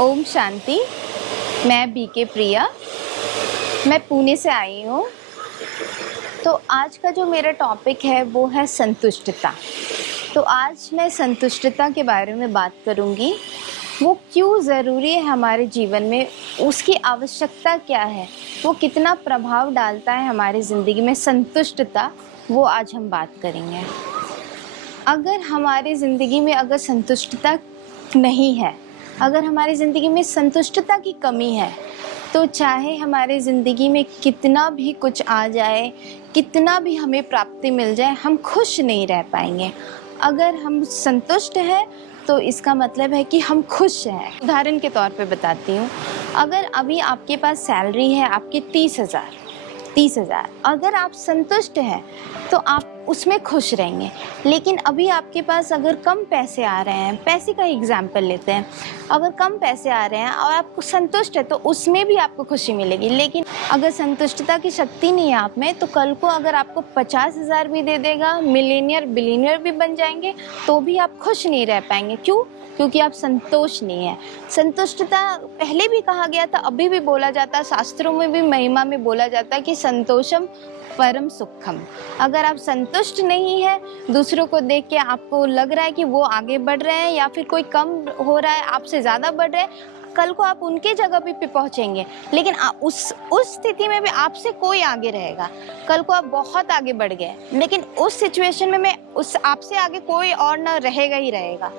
ओम शांति। मैं बीके प्रिया, मैं पुणे से आई हूँ। तो आज का जो मेरा टॉपिक है वो है संतुष्टता। तो आज मैं संतुष्टता के बारे में बात करूँगी। वो क्यों ज़रूरी है हमारे जीवन में, उसकी आवश्यकता क्या है, वो कितना प्रभाव डालता है हमारी ज़िंदगी में संतुष्टता, वो आज हम बात करेंगे। अगर हमारी ज़िंदगी में अगर संतुष्टता नहीं है, अगर हमारी ज़िंदगी में संतुष्टता की कमी है, तो चाहे हमारी ज़िंदगी में कितना भी कुछ आ जाए, कितना भी हमें प्राप्ति मिल जाए, हम खुश नहीं रह पाएंगे। अगर हम संतुष्ट हैं तो इसका मतलब है कि हम खुश हैं। उदाहरण के तौर पे बताती हूँ, अगर अभी आपके पास सैलरी है आपकी 30,000, अगर आप संतुष्ट हैं तो आप उसमें खुश रहेंगे। लेकिन अभी आपके पास अगर कम पैसे आ रहे हैं, पैसे का एग्जाम्पल लेते हैं, अगर कम पैसे आ रहे हैं और आप संतुष्ट है तो उसमें भी आपको खुशी मिलेगी। लेकिन अगर संतुष्टता की शक्ति नहीं है आप में, तो कल को अगर आपको 50,000 भी दे देगा, मिलीनियर बिलीनियर भी बन जाएंगे, तो भी आप खुश नहीं रह पाएंगे। क्यों? क्योंकि आप संतोष नहीं है। संतुष्टता पहले भी कहा गया था, अभी भी बोला जाता है, शास्त्रों में भी महिमा में बोला जाता है कि संतोषम परम सुखम। अगर आप संतुष्ट नहीं है, दूसरों को देख के आपको लग रहा है कि वो आगे बढ़ रहे हैं या फिर कोई कम हो रहा है, आपसे ज़्यादा बढ़ रहे हैं, कल को आप उनके जगह पे पहुंचेंगे, लेकिन उस स्थिति में भी आपसे कोई आगे रहेगा। कल को आप बहुत आगे बढ़ गए, लेकिन उस सिचुएशन में उस आपसे आगे कोई और ना रहेगा ही रहेगा।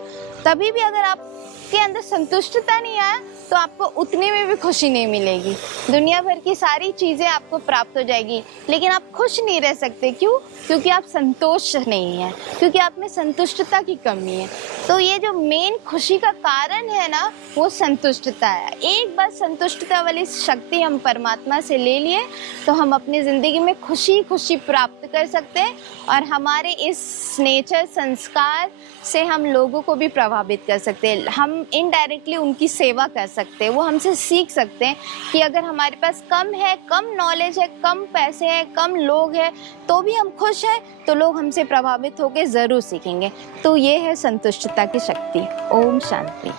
तभी भी अगर आपके अंदर संतुष्टता नहीं आया तो आपको उतने में भी खुशी नहीं मिलेगी। दुनिया भर की सारी चीज़ें आपको प्राप्त हो जाएगी, लेकिन आप खुश नहीं रह सकते। क्यों? क्योंकि आप संतोष नहीं है, क्योंकि आप में संतुष्टता की कमी है। तो ये जो मेन खुशी का कारण है ना, वो संतुष्टता है। एक बार संतुष्टता वाली शक्ति हम परमात्मा से ले लिए तो हम अपनी ज़िंदगी में खुशी प्राप्त कर सकते हैं, और हमारे इस नेचर संस्कार से हम लोगों को भी प्रभावित कर सकते हैं। हम इनडायरेक्टली उनकी सेवा कर सकते हैं। वो हमसे सीख सकते हैं कि अगर हमारे पास कम है, कम नॉलेज है, कम पैसे हैं, कम लोग हैं, तो भी हम खुश हैं, तो लोग हमसे प्रभावित होकर ज़रूर सीखेंगे। तो ये है संतुष्टता की शक्ति। ओम शांति।